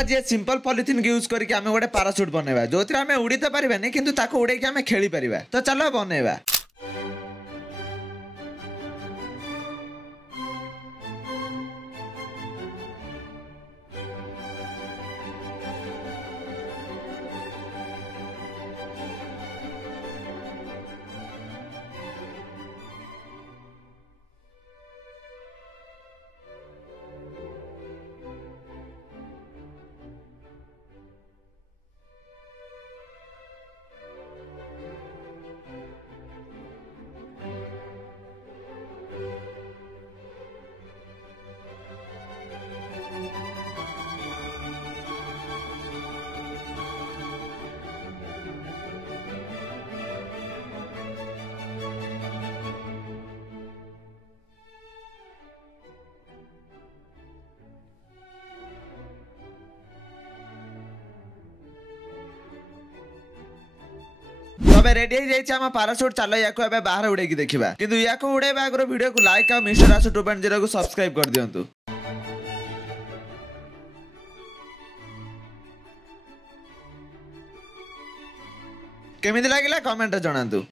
आसा जे simple polythene use करके आमे गोटे पैराशूट बनेबा जोथि आमे उड़ी तो परिबानी किंतु ताको उड़े के आमे खेली परिबा। तो चलो बनेबा। तबे रेडी हो जाइए आम पैराशूट। चलो या बाहर उड़े देखा किंतु या उड़ेबा आगर वीडियो को लाइक और मिस्टर आशु 2.0 को सब्सक्राइब कर दियंतु। केमिति लागिला कमेंट जणांतु।